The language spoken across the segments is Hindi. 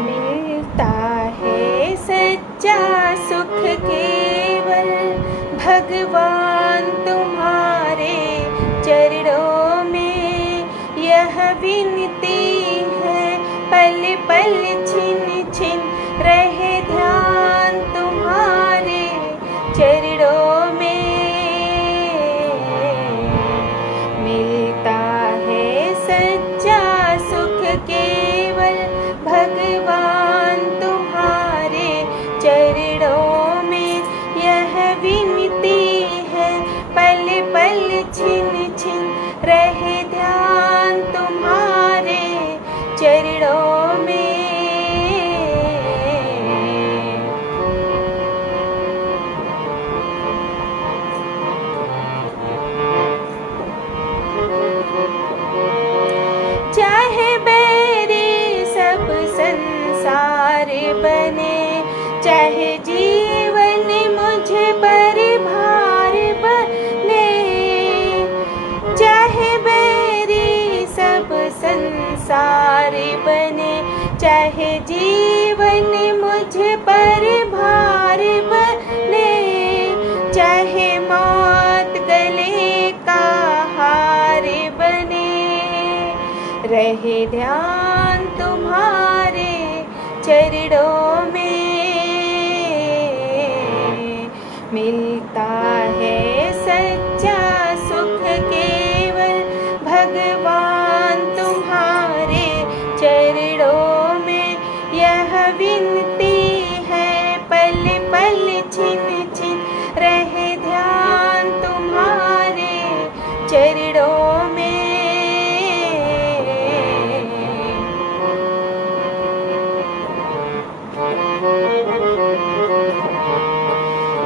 मिलता है सच्चा सुख केवल भगवान तुम्हारे चरणों में। यह विनती है पल पल छिन छिन रहे ध्यान तुम्हारे चरणों में। मिलता है सच्चा सुख केवल भगवान तुम्हारे चरणों में। यह विनती है पल पल छिन छिन रहे ध्यान तुम्हारे चरणों में। चाहे बैरी सब संसार बने, चाहे जीवन मुझे पर भार बने। चाहे बैरी सब संसार बने, चाहे जीवन मुझे पर भार बने। चाहे मौत गले का हार बने, रहे ध्यान तुम्हारे चरणों में। मिलता है सच्चा सुख केवल भगवान तुम्हारे चरणों में। यह विनती है पल पल छिन छिन रहे ध्यान तुम्हारे चरणों में।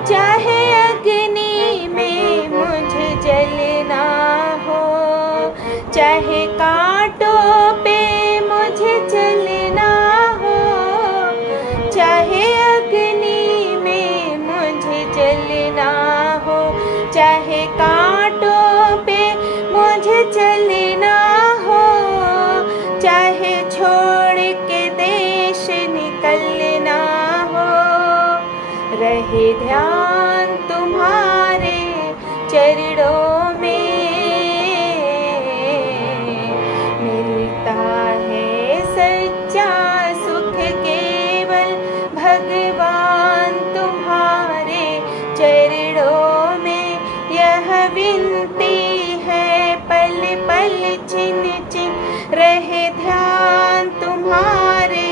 चाहे अग्नि में मुझे जलना हो, चाहे कांटों पे मुझे चलना हो। चाहे अग्नि में मुझे जलना हो, चाहे कांटों पे मुझे चलना हो। चाहे छोड़ के देश निकलना हो, रहे ध्यान तुम्हारे चरणों में। मिलता है सच्चा सुख केवल भगवान तुम्हारे चरणों में। यह विनती है पल पल छिन छिन रहे ध्यान तुम्हारे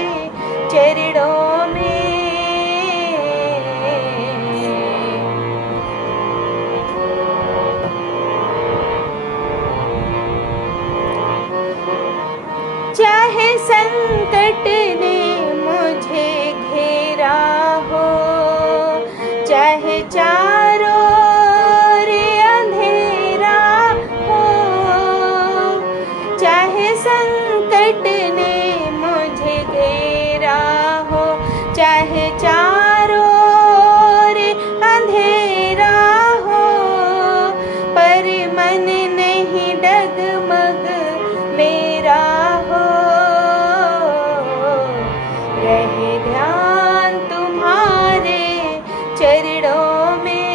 चरणों में। चाहे संकट ने मुझे घेरा हो, चाहे चारों ओर अंधेरा हो। चाहे संकट ने मुझे घेरा हो, चाहे चारों ओर अंधेरा हो। पर मन नहीं डगमग मेरा हो, रहे ध्यान तुम्हारे चरणों में।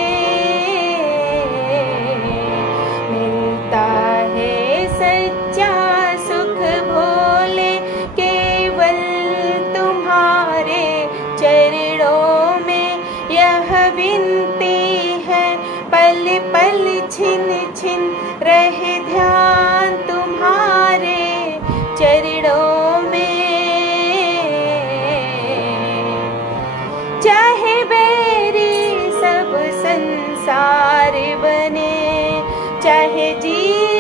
मिलता है सच्चा सुख भोले केवल तुम्हारे चरणों में। यह विनती है पल पल छिन छिन रहे ध्यान तुम्हारे चरणों में। चाहे बैरी सब संसार बने, चाहे जी